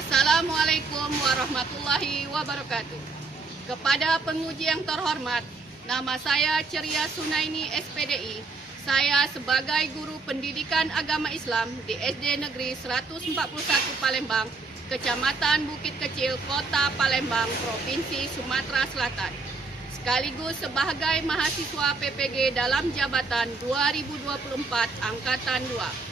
Assalamualaikum warahmatullahi wabarakatuh. Kepada penguji yang terhormat, nama saya Ceria Sunaini SPDI. Saya sebagai guru pendidikan agama Islam di SD Negeri 141 Palembang, Kecamatan Bukit Kecil, Kota Palembang, Provinsi Sumatera Selatan. Sekaligus sebagai mahasiswa PPG dalam jabatan 2024 Angkatan 2.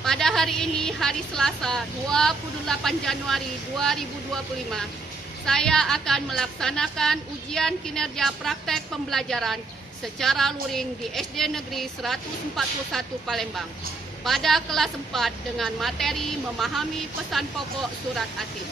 Pada hari ini, hari Selasa, 28 Januari 2025, saya akan melaksanakan ujian kinerja praktek pembelajaran secara luring di SD Negeri 141 Palembang pada kelas 4 dengan materi memahami pesan pokok surat Atin.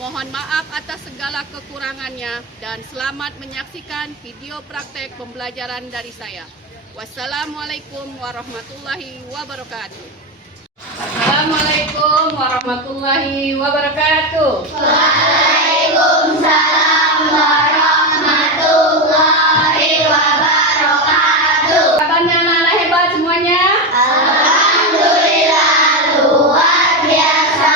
Mohon maaf atas segala kekurangannya dan selamat menyaksikan video praktek pembelajaran dari saya. Wassalamualaikum warahmatullahi wabarakatuh. Assalamualaikum warahmatullahi wabarakatuh. Waalaikumsalam warahmatullahi wabarakatuh. Kabarnya anak-anak hebat semuanya? Alhamdulillah, luar biasa.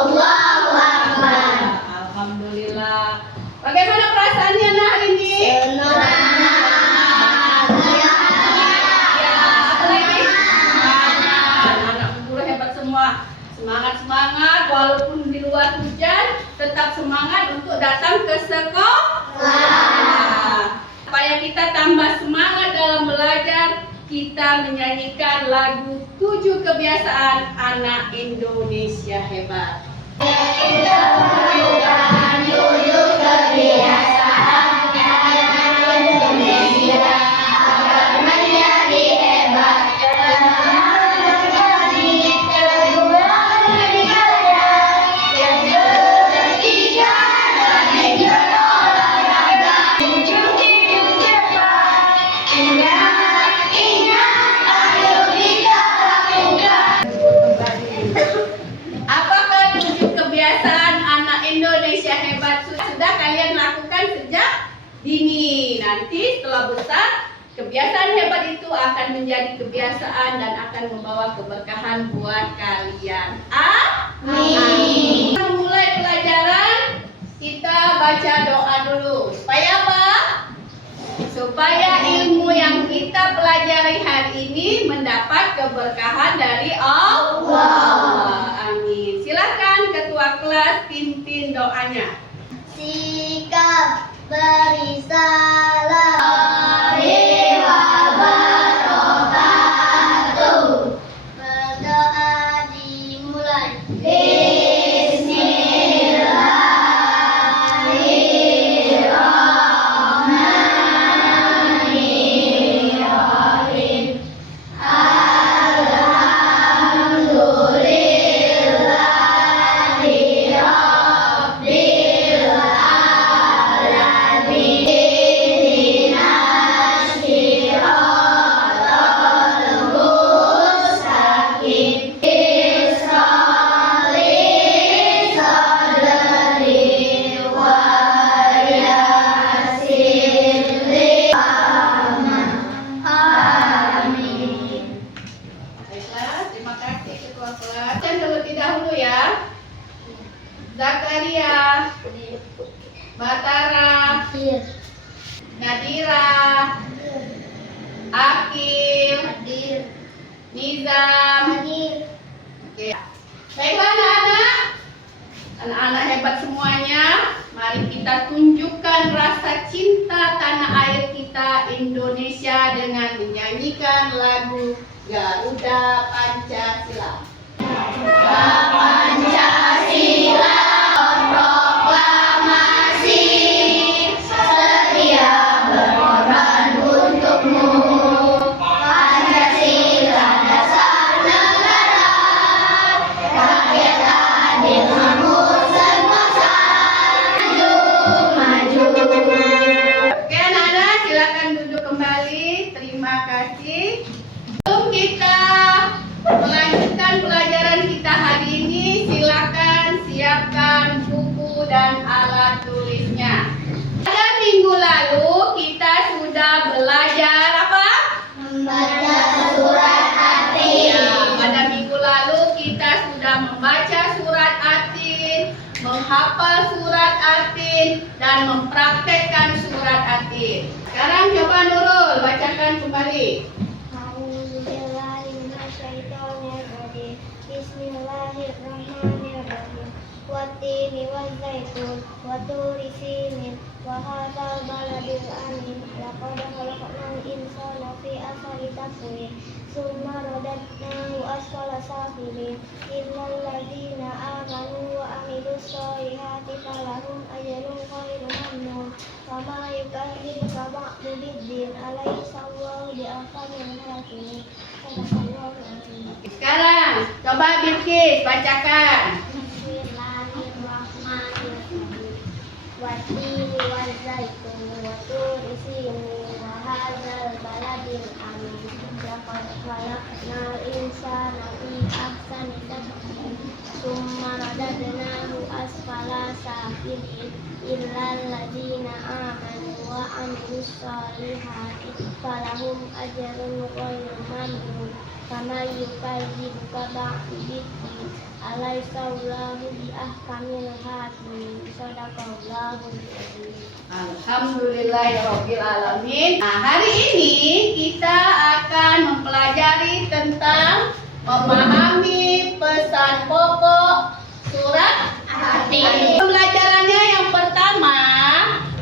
Allahu Akbar. Alhamdulillah. Bagaimana perasaannya anak hari ini? Senang. Semangat walaupun di luar hujan, tetap semangat untuk datang ke sekolah. Supaya kita tambah semangat dalam belajar, kita menyanyikan lagu 7 kebiasaan anak Indonesia hebat. Dini, nanti setelah besar, kebiasaan hebat itu akan menjadi kebiasaan dan akan membawa keberkahan buat kalian. Amin. Mulai pelajaran, kita baca doa dulu. Supaya apa? Supaya ilmu yang kita pelajari hari ini mendapat keberkahan dari Allah. Amin. Silakan ketua kelas pimpin doanya. Sikap beri salam wabarakatuh. Berdoa dimulai. Bismillahirrahmanirrahim. Alhamdulillahi Rabbil alamin. Ihdinas siratal mustaqim. Isra'li sadri wa yassir li amin. Baiklah, terima kasih ketua kelas. Dan terlebih dahulu ya, Zakaria, Batara, Nadira, Akil, Nizam. Oke. Baiklah anak-anak hebat semuanya, mari kita tunjukkan rasa cinta tanah air kita Indonesia dengan menyanyikan lagu Garuda Pancasila. Pancasila proklamasi, sedia berkorban untukmu. Pancasila dasar negara, rakyat adil makmur sentosa. Maju, maju. Oke anak-anak, silakan duduk kembali. Terima kasih. Sebelum kita melanjutkan pelajaran kita hari ini, silakan siapkan buku dan alat tulisnya. Pada minggu lalu kita sudah belajar apa? Membaca surat Atin. Ya, pada minggu lalu kita sudah membaca surat Atin dan mempraktekkan surat Atin. Sekarang coba Nurul bacakan kembali. A'udzubillahiminasyaitonirrajim. Bismillahirrahmanirrahim. Wattini wazzaitun wa turi sinin wa hadzal baladil amin. Laqad khalaqnal insana fi ahsani taqwim. Summa radadnahu asfala safilin. Illal ladzina amanu wa amilus solihati falahum ajrun ghairu mamnun. Wa ma yukadzibuka ba'du biddin alayhisallahu biahkamil hakimin. Sadaqallahu azim. Sekarang coba Bilqis bacakan. Bismillahirrahmanirrahim. Wattini wazzaitun wa turi sinin wa hadzal baladil amin. Laqad khalaqnal insana fi ahsani taqwim. Summa radadnahu asfala safilin. Illal ladzina amanu wa amilus solihati falahum ajrun ghairu mamnun. Kama yukadzibuka ba'du biddin alayhisallahu biahkamil hakimin. Sadaqallahu azim. Alhamdulillahirabbil alamin. Nah, hari ini kita akan mempelajari tentang memahami pesan pokok surat Atin. Pembelajarannya yang pertama,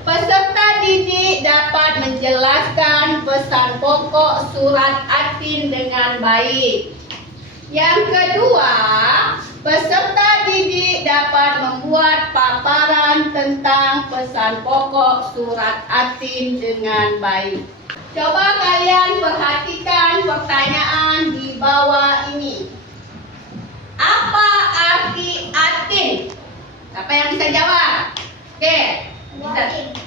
peserta didik dapat menjelaskan pesan pokok surat Atin dengan baik. Yang kedua, peserta didik dapat membuat paparan tentang pesan pokok surat Atin dengan baik. Coba kalian perhatikan pertanyaan di bawah ini. Apa arti Atin? Siapa yang bisa jawab? Oke.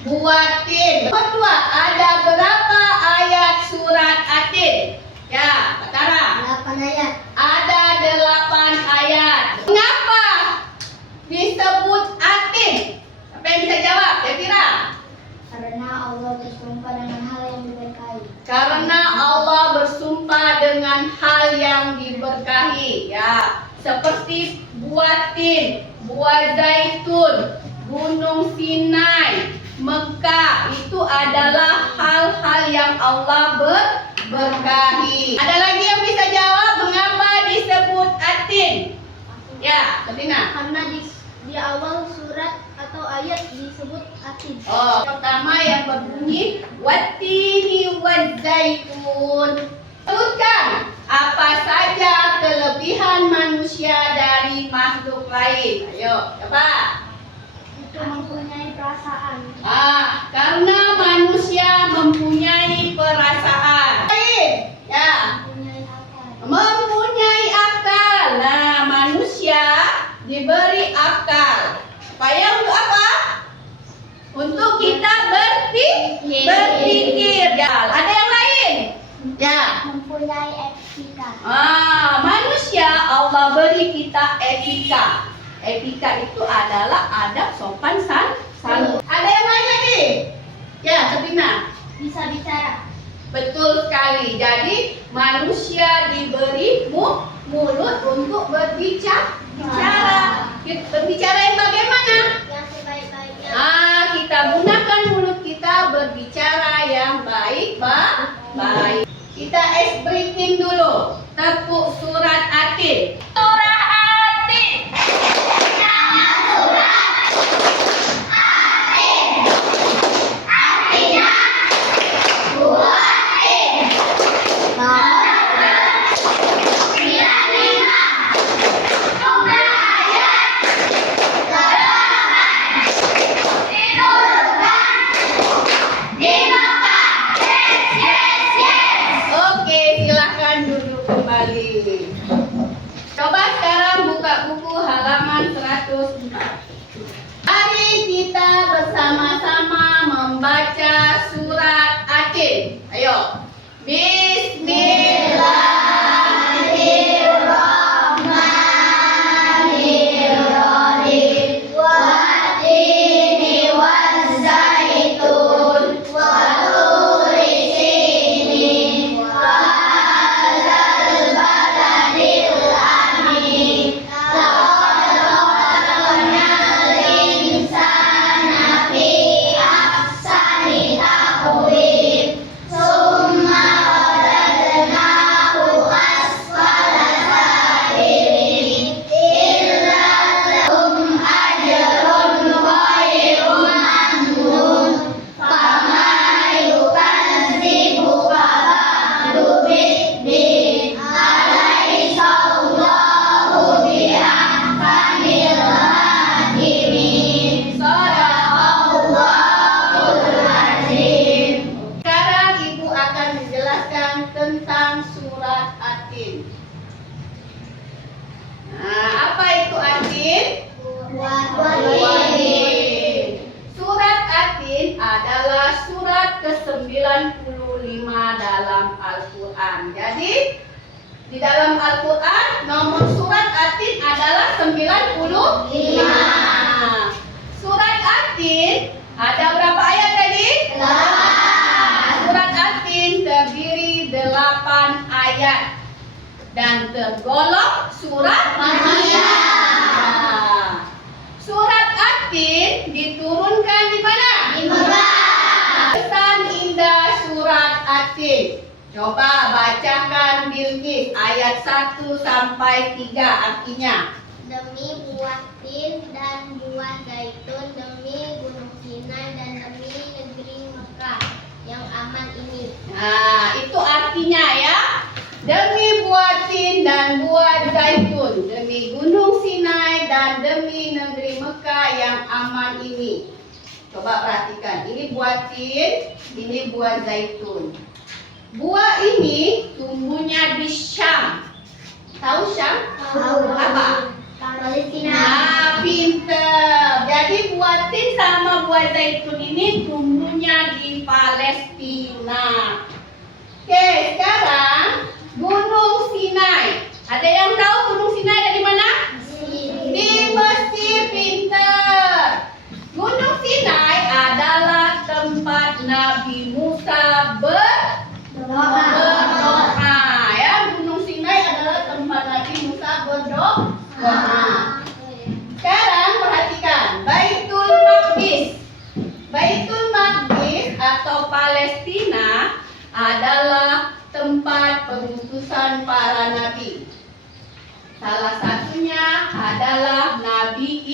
Buatin. Nomor 2, ada berapa ayat surat Atin? Ya, Batara. 8 ayat. Ada 8 ayat. Mengapa disebut Atin? Siapa yang bisa jawab? Kira-kira? Karena Allah bersumpah dengan hal yang diberkahi. Karena Allah bersumpah dengan hal yang diberkahi. Ya, seperti buatin, buah zaitun, Gunung Sinai, Mekah, itu adalah hal-hal yang Allah berkahi. Ada lagi yang bisa jawab mengapa disebut Atin? Ya, Katrina. Karena di awal surat atau ayat disebut Atin. Oh, pertama yang berbunyi wattini wazzaitun. Sebutkan apa saja kelebihan manusia dari makhluk lain. Ayo, coba. Itu mempunyai perasaan. Karena manusia mempunyai perasaan. Lain, ya. Mempunyai akal. Mempunyai akal. Nah, manusia diberi akal. Supaya untuk apa? Untuk kita berpikir. Ya, ada yang lain? Ya. Mempunyai etika. Manusia Allah beri kita etika. Etika itu adalah adab sopan santun. Ada yang lain lagi? Ya, Sabrina. Bisa bicara. Betul sekali. Jadi manusia diberi mulut untuk berbicara. Berbicara yang bagaimana? Yang sebaik-baiknya. Kita gunakan mulut kita berbicara yang baik. Kita briefing dulu. Tepuk surat Atin. Surah Atin. Nama surat Atin. Artinya buatin. Nomor 95. Jumlah ayat keterangan diturunkan di Mekah. Yes. Oke, silahkan duduk kembali. Coba sekarang buka buku halaman 104. Mari kita bersama-sama membaca surat Atin. Ayo. Bismillahirrahmanirrahim. Wattini wazzaitun wa turi sinin wa hadzal baladil amin. Laqad khalaqnal insana fi Di dalam Al-Quran nomor surat Atin adalah 95. Surat Atin ada berapa ayat tadi? 8. Surat Atin terdiri 8 ayat dan tergolong surat Makkiyah. Surat Atin diturunkan di mana? Di Mekah. Pesan indah surat Atin. Coba bacakan Bilqis ayat 1 sampai 3 artinya. Demi buah tin dan buah zaitun, demi gunung Sinai dan demi negeri Mekah yang aman ini. Nah, itu artinya ya. Demi buah tin dan buah zaitun, demi gunung Sinai dan demi negeri Mekah yang aman ini. Coba perhatikan, ini buah tin, ini buah zaitun. Buah ini tumbuhnya di Syam. Tahu Syam? Tahu. Apa? Palestina. Nah, pinter. Jadi buah tin sama buah zaitun ini tumbuhnya di Palestina. Oke, sekarang Gunung Sinai. Ada yang tahu Gunung Sinai ada di mana? Di Mesir, pinter. Gunung Sinai adalah tempat Nabi Musa berdoa. Ya, Gunung Sinai adalah tempat Nabi Musa berdoa. Sekarang perhatikan Baitul Maqdis. Baitul Maqdis atau Palestina adalah tempat pengutusan para nabi. Salah satunya adalah Nabi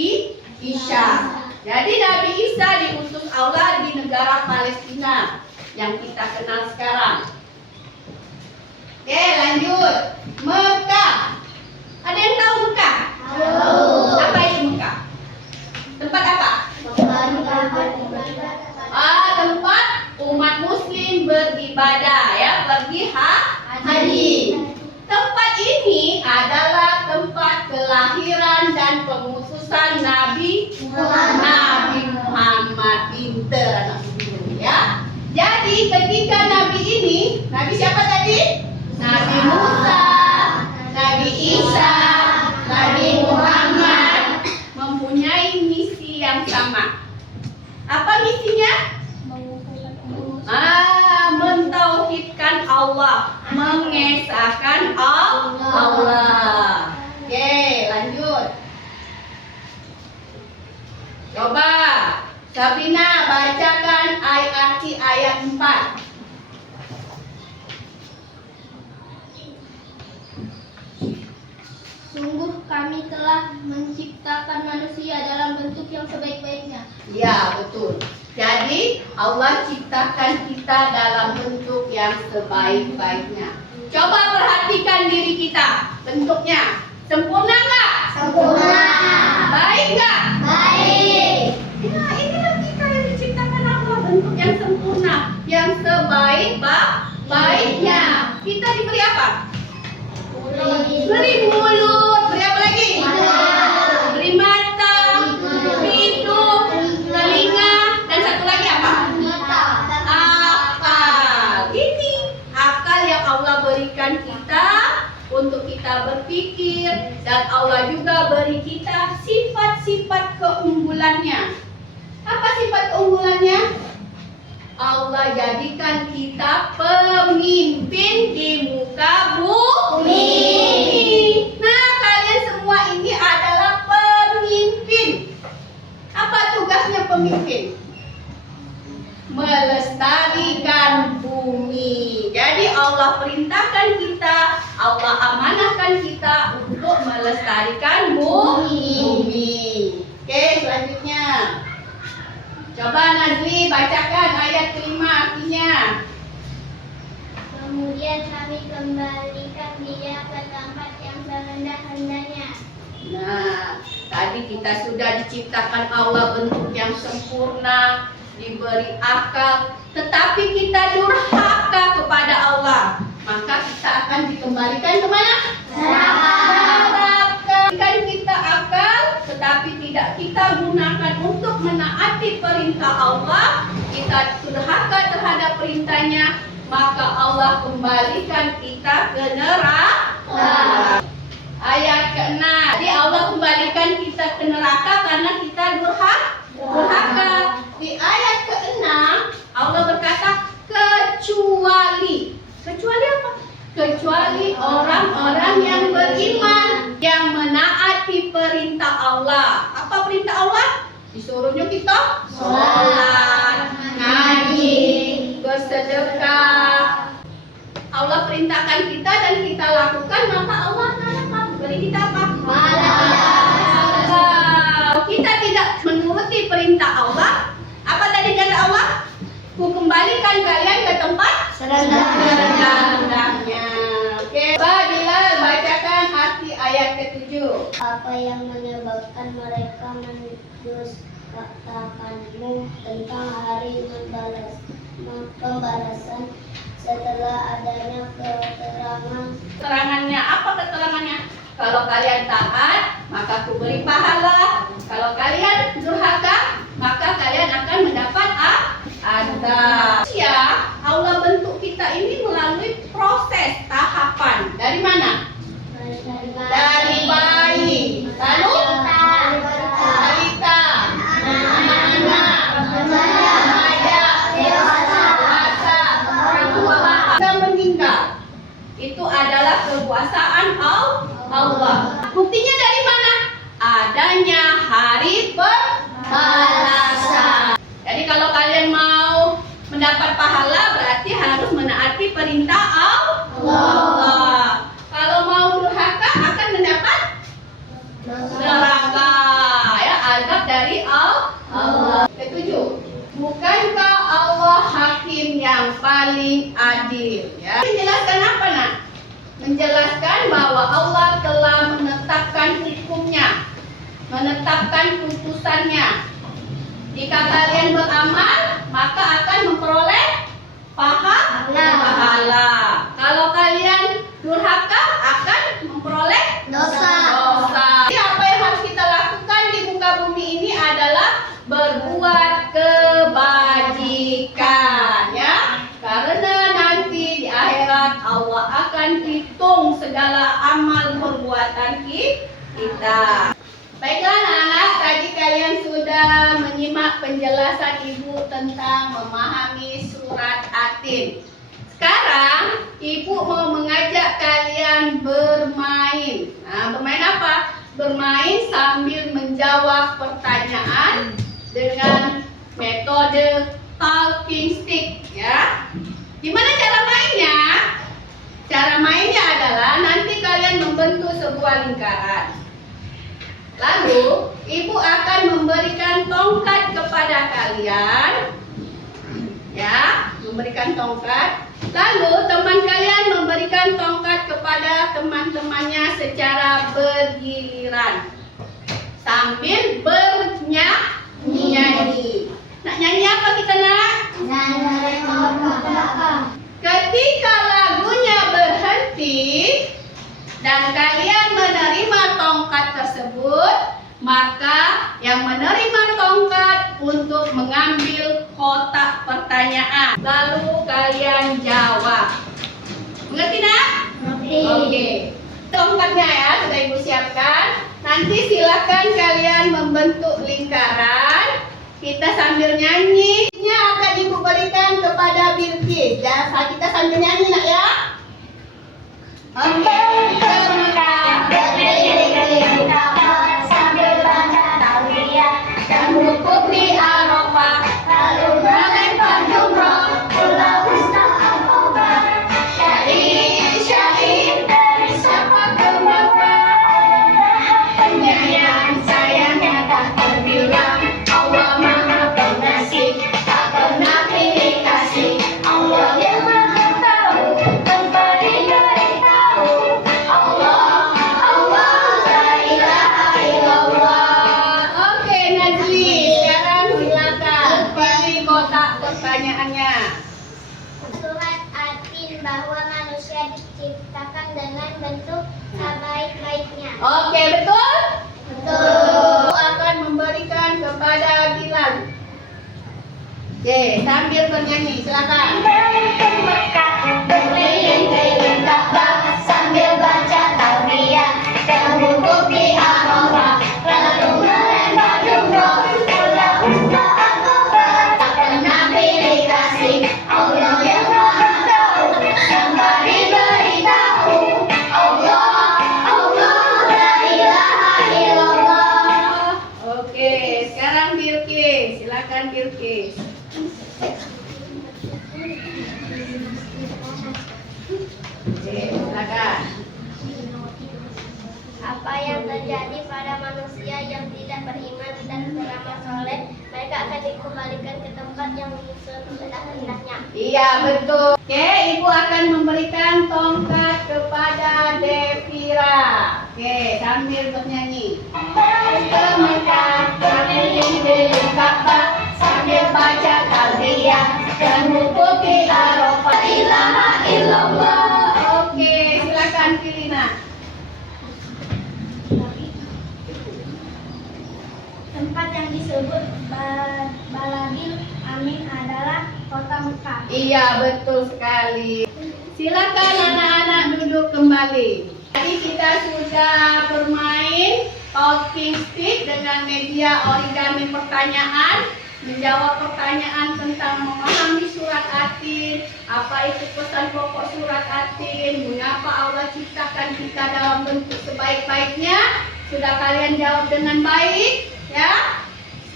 Isa. Jadi Nabi Isa diutus Allah di negara Palestina yang kita kenal sekarang. Oke, lanjut. Mekah. Ada yang tahu Mekah? Tahu. Apa itu Mekah? Tempat apa? Tempat umat muslim beribadah ya, pergi haji. Tempat ini adalah tempat kelahiran dan pengutusan Nabi Muhammad. Pinter anak ibu ya. Jadi ketika Nabi ini, Nabi siapa tadi? Nabi Musa, Nabi Isa, Nabi Muhammad mempunyai misi yang sama. Apa misinya? Mentauhidkan Allah, mengesahkan Allah. Oke, lanjut. Coba Sabrina bacakan arti ayat 4. Sungguh kami telah menciptakan manusia dalam bentuk yang sebaik-baiknya. Ya, betul. Jadi Allah ciptakan kita dalam bentuk yang sebaik-baiknya. Coba perhatikan diri kita. Bentuknya sempurna nggak? Sempurna. Baik nggak? Baik. Nah, inilah kita yang diciptakan Allah, bentuk yang sempurna, yang sebaik-baiknya. Kita diberi apa? Beri mulut, beri apa lagi? Beri mata, hidung, telinga, dan satu lagi apa? Akal. Ini akal yang Allah berikan kita untuk kita berpikir, dan Allah juga beri kita sifat-sifat keunggulannya. Apa sifat keunggulannya? Allah jadikan kita pemimpin di muka bumi. Nah, kalian semua ini adalah pemimpin. Apa tugasnya pemimpin? Melestarikan bumi. Jadi Allah perintahkan kita, Allah amanahkan kita untuk melestarikan bumi. Oke, selanjutnya. Coba Nazli bacakan ayat kelima artinya. Kemudian kami kembalikan dia ke tempat yang serendah-rendahnya. Nah, tadi kita sudah diciptakan Allah bentuk yang sempurna, diberi akal, tetapi kita durhaka kepada Allah, maka kita akan dikembalikan kemana? Neraka. Kan kita akal, tetapi tidak kita gunakan untuk menaati perintah Allah, kita durhaka terhadap perintahnya, maka Allah kembalikan kita ke neraka. Ayat ke-6. Jadi Allah kembalikan kita ke neraka karena kita durhaka. Di ayat ke-6 Allah berkata kecuali apa? Kecuali orang-orang yang beriman yang menaati perintah Allah. Apa perintah Allah? Disuruhnya kita sholat, ngaji, bersedekah. Allah perintahkan kita dan kita lakukan, maka Allah akan beri kita apa? Kalau kita tidak menuruti perintah Allah, apa tadi kata Allah? Ku kembalikan kalian ke tempat serendah-rendahnya. Oke, Bilal bacakan arti ayat ke-7. Apa yang menyebabkan mereka mendustakanmu tentang hari pembalasan setelah adanya keterangan? Keterangannya apa keterangannya? Kalau kalian taat, maka ku beri pahala. Kalau kalian durhaka, maka kalian akan mendapat azab. Ya, Allah bentuk kita ini melalui proses tahapan. Dari mana? Dari bayi. Lalu balita, anak-anak, remaja, dewasa, orang tua dan meninggal. Itu adalah kekuasaan Allah. Buktinya dari mana? Adanya hari pembalasan. Jadi kalau kalian mau mendapat pahala berarti harus menaati perintah Allah. Kalau mau durhaka akan mendapat neraka, ya, azab dari Allah. Ketujuh, bukankah Allah hakim yang paling adil? Ya. Menjelaskan apa, nak? Menjelaskan bahwa Allah telah menetapkan hukumnya, menetapkan putusannya. Jika kalian beramal, maka akan memperoleh pahala. Kalau kalian durhaka, akan memperoleh dosa. Jadi apa yang harus kita lakukan di muka bumi ini adalah berbuat kebajikan, ya. Karena nanti di akhirat Allah akan hitung segala amal perbuatan kita. Baiklah anak-anak, tadi kalian sudah menyimak penjelasan Ibu tentang memahami surat Atin. Sekarang Ibu mau mengajak kalian bermain. Nah, bermain apa? Bermain sambil menjawab pertanyaan dengan metode talking stick, ya. Gimana cara mainnya? Cara mainnya adalah nanti kalian membentuk sebuah lingkaran. Lalu, Ibu akan memberikan tongkat kepada kalian, ya, memberikan tongkat. Lalu, teman kalian memberikan tongkat kepada teman-temannya secara bergiliran, sambil bernyanyi. Nak nyanyi apa kita, nak? Ketika lagunya berhenti dan kalian menerima tongkat tersebut, maka yang menerima tongkat untuk mengambil kotak pertanyaan. Lalu kalian jawab. Mengerti, nak? Oke. Tongkatnya ya sudah Ibu siapkan. Nanti silakan kalian membentuk lingkaran. Kita sambil nyanyi. Ini akan Ibu berikan kepada Bilqis. Ya, kita sambil nyanyi, nak, ya. Oke. Beriring kapan sambil baca tauhiyah dan wukuf di Arafah, lalu melempar jumroh pulau Mustaqabah. Syair dari Safa ke Marwah, penyayang sayangnya tak terbilang. Allah Maha Pengasih, tak pernah pilih kasih. Allah yang Maha Tahu, tanpa diberitahu. Allah, Allah, la ilaha illallah. Oke, Najli, sekarang silakan pilih kotak pertanyaannya. Surat Atin bahwa manusia diciptakan dengan bentuk sebaik-baiknya. Oke, betul? Betul. Aku akan memberikan kepada Bilal. Oke, sambil bernyanyi, silakan. Berkeliling-keliling Ka'bah sambil baca terjadi pada manusia yang tidak beriman dan beramal soleh, mereka akan dikembalikan ke tempat yang serendah-rendahnya. Iya, betul. Oke, Ibu akan memberikan tongkat kepada Devira. Oke, sambil bernyanyi. Mereka keliling Ka'bah sambil baca talbiyah dan mengikuti Arafah. Ilaha illallah. Oke, silakan Filina. Tempat yang disebut Baladil Amin adalah kota Mekah. Iya, betul sekali. Silakan anak-anak duduk kembali. Tadi kita sudah bermain talking stick dengan media origami pertanyaan, menjawab pertanyaan tentang memahami surat Atin, apa itu pesan pokok surat Atin, mengapa Allah ciptakan kita dalam bentuk sebaik-baiknya. Sudah kalian jawab dengan baik, ya?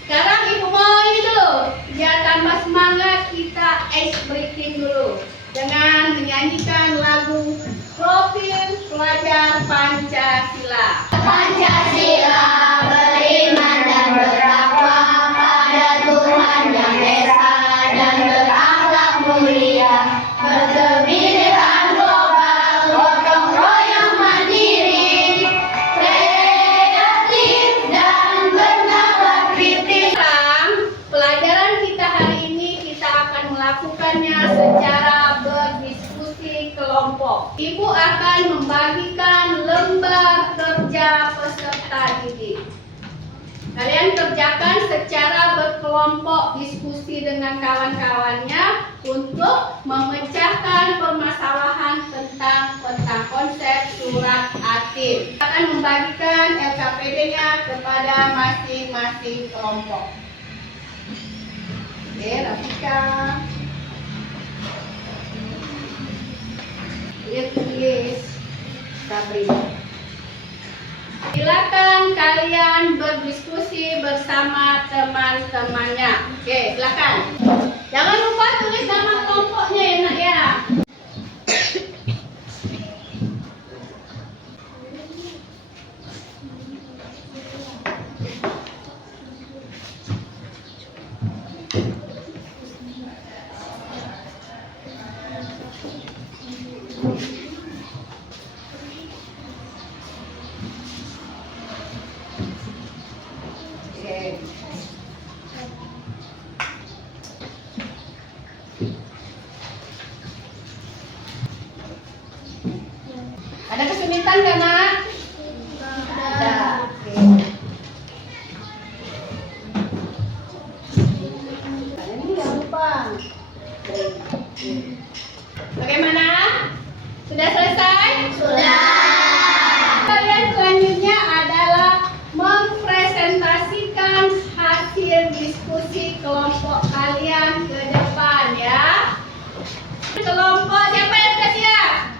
Sekarang Ibu mau ini dulu, biar tambah semangat kita ice breaking dulu dengan menyanyikan lagu Profil Pelajar Pancasila. Pancasila beriman dan bertakwa pada Tuhan yang Esa dan berakhlak mulia, berkebinekaan global, gotong royong mandiri, kreatif dan bernalar kritis. Pelajaran kita hari ini kita akan melakukannya secara berdiskusi kelompok. Ibu akan membagikan lembar kerja peserta didik. Kalian kerjakan secara berkelompok, diskusi dengan kawan-kawannya untuk memecahkan permasalahan tentang konsep surat Atin. Kita akan membagikan LKPD-nya kepada masing-masing kelompok. Oke, Rafika. Lihat tulis Sabrina. Silakan kalian berdiskusi bersama teman-temannya. Oke, silakan. Jangan lupa tulis nama kelompoknya ya, Nak ya. Oke. Ada kesulitan nggak, Nak? Ada. Oke. Ini jangan lupa. Bagaimana? Sudah selesai? Sudah. Kalian selanjutnya adalah mempresentasikan hasil diskusi kelompok kalian ke depan ya. Kelompok siapa yang sudah siap?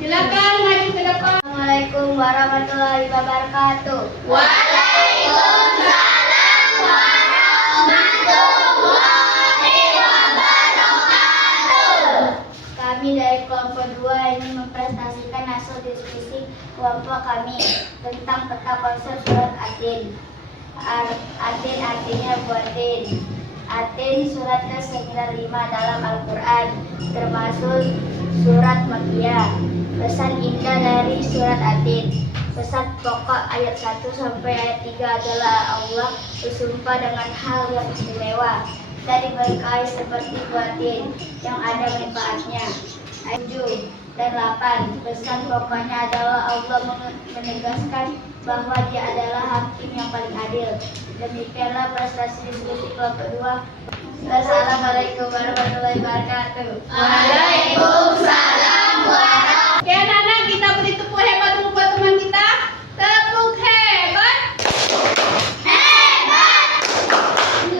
Silakan maju ke depan. Assalamualaikum warahmatullahi wabarakatuh. Waalaikumsalam warahmatullahi wabarakatuh. Kami dari kelompok 2 ini mempresentasikan hasil diskusi kelompok kami tentang peta konsep surat Atin. Atin artinya buatin. Atin surat ke-95 dalam Al-Quran, termasuk surat Makkiyah. Pesan indah dari surat Atin. Pesan pokok ayat 1 sampai ayat 3 adalah Allah bersumpah dengan hal yang istimewa dan diberkahi seperti buatin yang ada manfaatnya. Ayat 7 dan 8. Pesan pokoknya adalah Allah menegaskan bahwa Dia adalah hakim yang paling adil. Demikianlah prestasi diskusi kelompok 2. Wassalamualaikum warahmatullahi wabarakatuh. Waalaikumsalam warahmatullahi. Oke anak-anak, kita beri tepuk hebat dulu buat teman kita. Tepuk hebat. Hebat.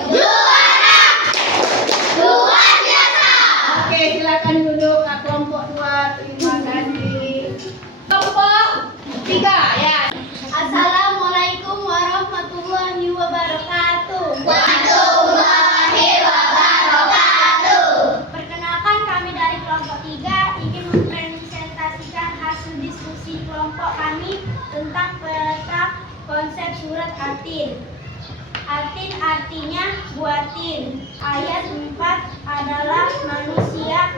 Juara. Luar biasa. Oke, silakan duduk kelompok 2. Terima kasih. Kelompok 3 ya. Assalamualaikum warahmatullahi wabarakatuh. Warahmatullahi wabarakatuh. Perkenalkan, kami dari kelompok 3 ingin mempresentasikan hasil diskusi kelompok kami tentang peta konsep surat Atin. Atin artinya buatin. Ayat 4 adalah manusia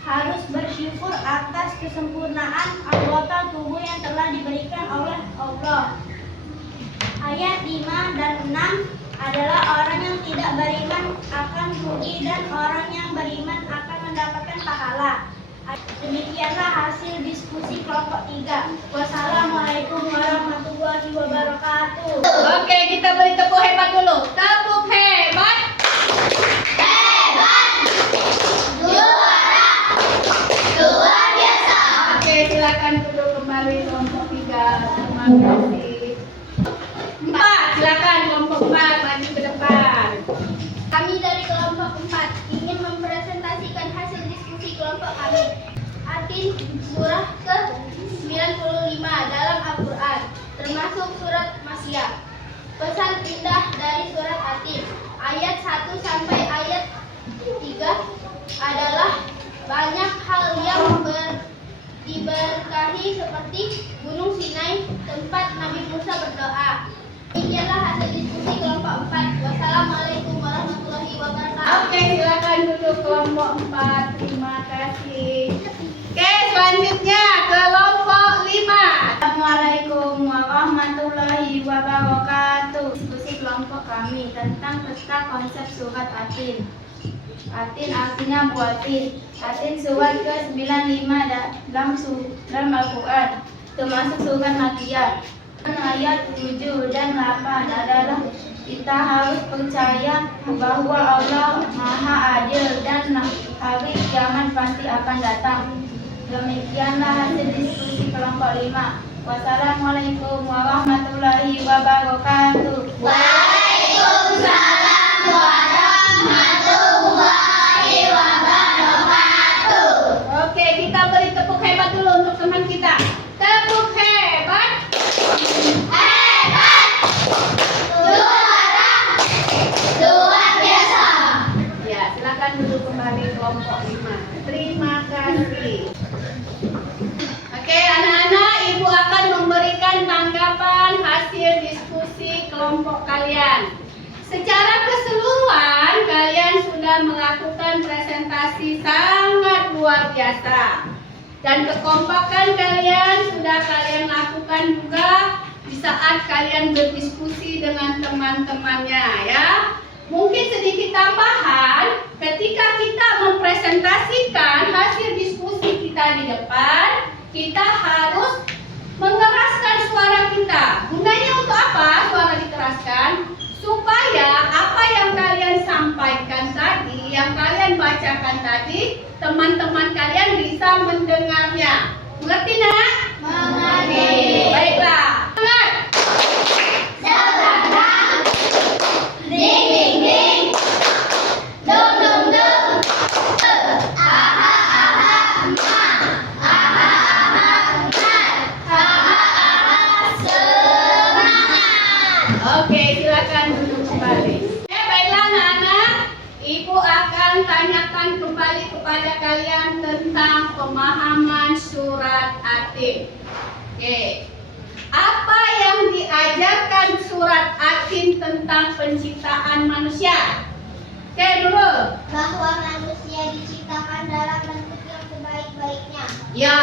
harus bersyukur atas kesempurnaan anggota tubuh yang telah diberikan oleh Allah. Ayat 5 dan 6 adalah orang yang tidak beriman akan rugi dan orang yang beriman akan mendapatkan pahala. Demikianlah hasil diskusi kelompok 3. Wassalamualaikum warahmatullahi wabarakatuh. Oke, kita beri tepuk hebat dulu. Tepuk hebat. Luar biasa. Oke, silakan duduk kembali kelompok 3. Terima kasih. 4, silakan kelompok 4 maju ke depan. Kami dari kelompok 4 ingin mempresentasikan hasil diskusi kelompok kami. Atin surah ke-95 dalam Al-Quran, termasuk surat Masyah. Pesan indah dari surat Atin, ayat 1 sampai ayat 3 adalah banyak hal yang diberkahi seperti Gunung Sinai, tempat Nabi Musa berdoa. Demikianlah hasil diskusi kelompok 4. Wassalamualaikum warahmatullahi wabarakatuh. Oke, silakan duduk kelompok 4. Terima kasih. Oke, selanjutnya kelompok 5. Assalamualaikum warahmatullahi wabarakatuh. Diskusi kelompok kami tentang peta konsep surat Atin. Atin artinya buatin. Atin surat ke-95 dalam Al-Quran, termasuk surat Makkiyah. Ayat 7 dan 8 adalah kita harus percaya bahwa Allah Maha Adil dan hari kiamat pasti akan datang. Demikianlah hasil diskusi kelompok 5. Wassalamualaikum warahmatullahi wabarakatuh. Waalaikumsalam warahmatullahi wabarakatuh. Oke, kita beri tepuk hebat dulu untuk teman kita. Tepuk hebat. Hebat. Luar biasa. Ya, silakan duduk kembali kelompok 5. Terima kasih. Oke, anak-anak, Ibu akan memberikan tanggapan hasil diskusi kelompok kalian. Secara keseluruhan, kalian sudah melakukan presentasi sangat luar biasa. Dan kekompakan kalian sudah kalian lakukan juga di saat kalian berdiskusi dengan teman-temannya, ya. Mungkin sedikit tambahan, ketika kita mempresentasikan hasil diskusi kita di depan, kita harus mengeraskan suara kita. Gunanya untuk apa suara dikeraskan? Supaya apa yang kalian sampaikan tadi, yang kalian bacakan tadi, teman-teman kalian bisa mendengarnya. Mengerti, nak? Mengerti. Baiklah. Semangat. Sekarang, ding ding ding, dong dong dong, aha aha ma, aha aha mat, aha aha semangat. Oke, silakan duduk kembali. Baiklah anak-anak, Ibu akan tanyakan kembali kepada kalian tentang pemahaman surat Atin. Oke. Apa yang diajarkan surat Atin tentang penciptaan manusia? Oke, dulu. Bahwa manusia diciptakan dalam bentuk yang sebaik-baiknya. Ya,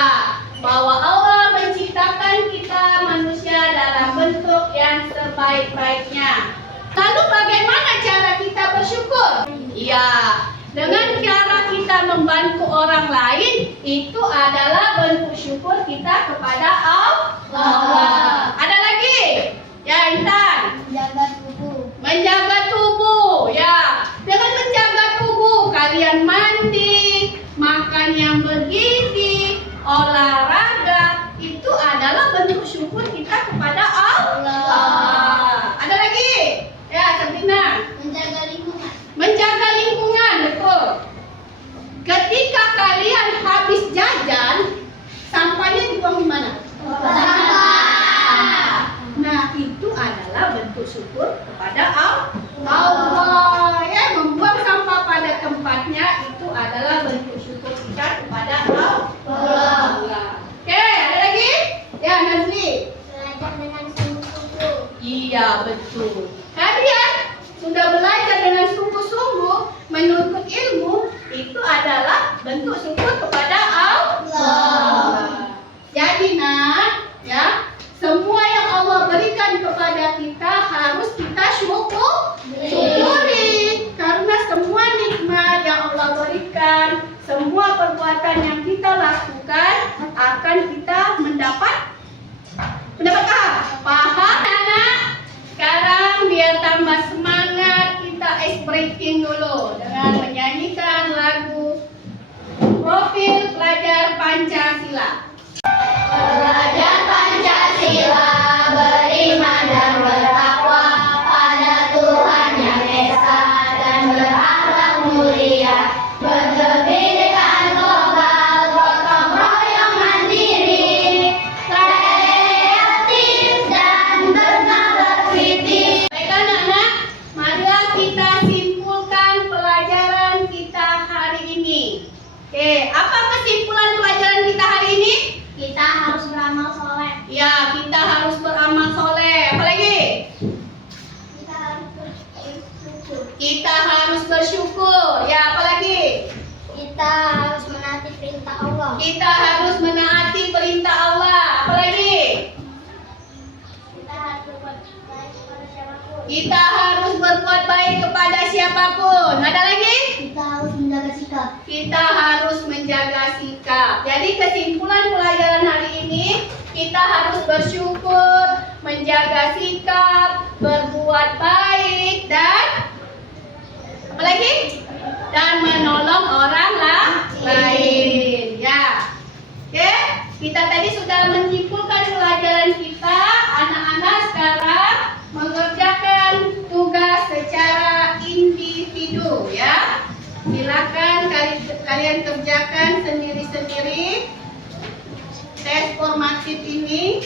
bahwa Allah menciptakan kita manusia dalam bentuk yang sebaik-baiknya. Lalu bagaimana cara kita bersyukur? Ya, dengan cara kita membantu orang lain, itu adalah bentuk syukur kita kepada Allah. Ada lagi? Ya, Intan. Menjaga tubuh. Menjaga tubuh, ya. Dengan menjaga tubuh, kalian mandi, makan yang bergizi, olahraga, itu adalah bentuk syukur kita kepada Allah. Ada lagi? Ya, Sabrina. Menjaga lingkungan. Menjaga lingkungan, betul. Ketika kalian habis jajan, sampahnya dibuang di mana? Nah, itu adalah bentuk syukur kepada Allah. Ya, membuang sampah pada tempatnya itu adalah bentuk syukur kita kepada Allah. Oke, ada lagi? Ya, Nazli. Belajar dengan sungguh-sungguh. Iya, betul. Kalian sudah belajar dengan sungguh-sungguh menuntut ilmu, itu adalah bentuk syukur kepada Allah. Jadi nak, ya, semua yang Allah berikan kepada kita harus kita syukuri. Karena semua nikmat yang Allah berikan, semua perbuatan yang kita lakukan akan kita mendapat apa? Paham anak? Sekarang biar tambah semangat, kita ice breaking dulu dengan menyanyikan lagu Profil Pelajar Pancasila. Belajar Pancasila, beriman dan bertakwa pada Tuhan Yang Esa dan berakhlak mulia, berkebinekaan global, gotong royong mandiri, kreatif dan bernalar kritis. Baik anak-anak, marilah kita simpulkan pelajaran kita hari ini. Oke, apa kesimpulan pelajaran kita hari ini? Kita harus beramal soleh. Ya, kita harus beramal soleh. Apalagi? Kita harus bersyukur. Kita harus bersyukur. Ya, apalagi? Kita harus menaati perintah Allah. Kita harus menaati perintah Allah. Apalagi? Kita harus berbuat baik kepada siapapun. Kita harus berbuat baik kepada siapapun. Ada lagi? Kita harus menjaga sikap. Kita harus menjaga sikap. Jadi kesimpulan pelajaran hari ini, kita harus bersyukur, menjaga sikap, berbuat baik, dan apa lagi? Dan menolong orang lain. Ya. Oke, kita tadi sudah menyimpulkan pelajaran kita. Anak-anak sekarang mengerjakan tugas secara individu, ya. Silakan kalian kerjakan sendiri-sendiri tes formatif ini.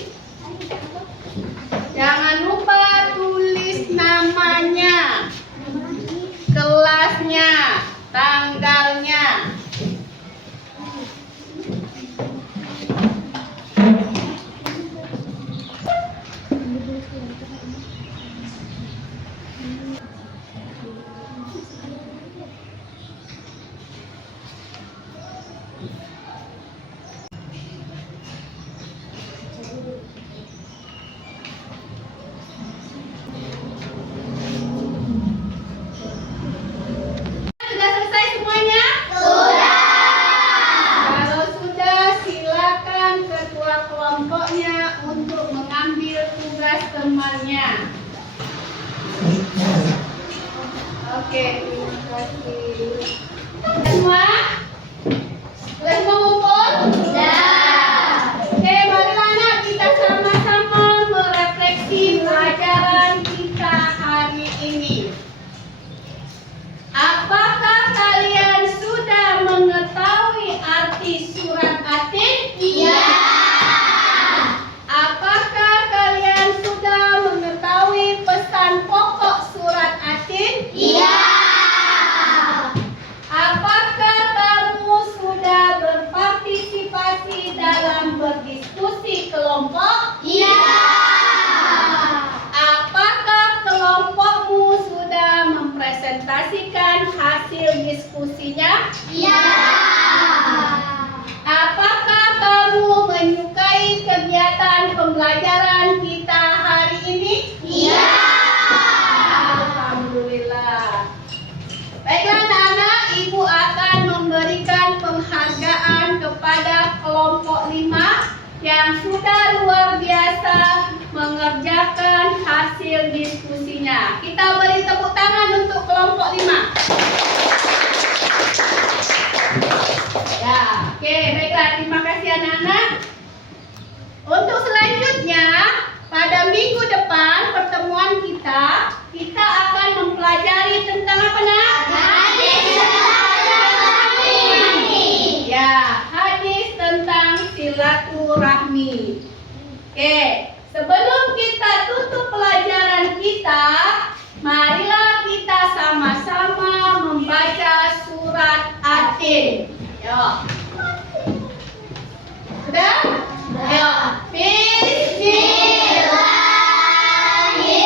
Jangan lupa tulis namanya, kelasnya, tanggalnya. Sudah selesai semuanya? Sudah. Kalau sudah, silakan ketua kelompoknya untuk mengambil tugas temannya. Oke, terima kasih. Semua? Sudah semua ngumpul? Sudah. Oke, marilah anak kita sama-sama merefleksi pelajaran kita hari ini. Apakah kalian sudah mengetahui arti surat Atin? Iya. Apakah kalian sudah mengetahui pesan pokok surat Atin? Iya. Apakah kamu sudah berpartisipasi dalam berdiskusi kelompok? Iya. Apakah kelompokmu sudah mempresentasikan hasil diskusinya? Iya. Apakah kamu menyukai kegiatan pembelajaran kita hari ini? Iya. Alhamdulillah. Baiklah anak-anak, Ibu akan memberikan penghargaan kepada kelompok 5 yang sudah luar biasa mengerjakan hasil diskusinya. Kita beri tepuk tangan untuk kelompok 5. Ya, oke, baiklah, terima kasih anak-anak. Untuk selanjutnya, pada minggu depan pertemuan kita akan mempelajari tentang apa nak? Hadis silaturahmi. Ya, hadis tentang silaturahmi. Oke, sebelum kita tutup pelajaran kita, marilah kita sama-sama membaca surat Atin. Yo. Sudah? Ayo. Bismillahirrahmanirrahim.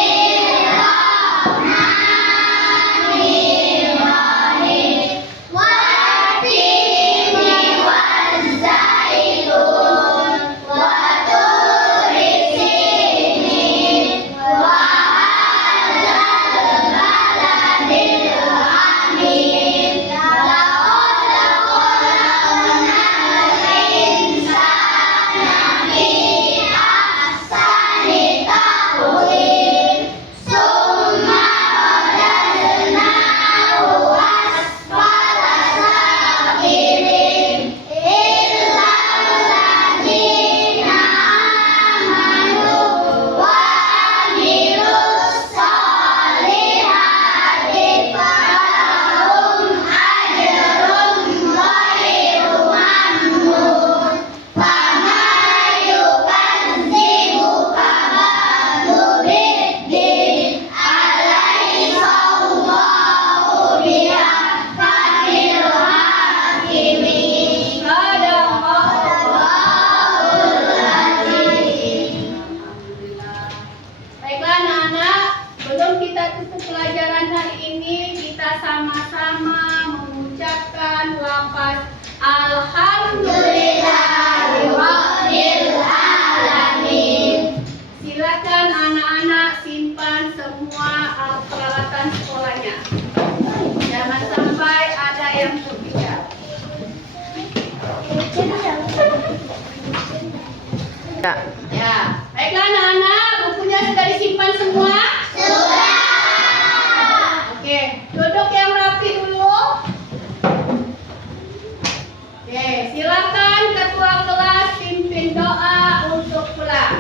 semua alat peralatan sekolahnya. Jangan sampai ada yang tertinggal. Ya, baiklah anak-anak, bukunya sudah disimpan semua? Sudah. Oke, duduk yang rapi dulu. Oke, silakan ketua kelas pimpin doa untuk pulang.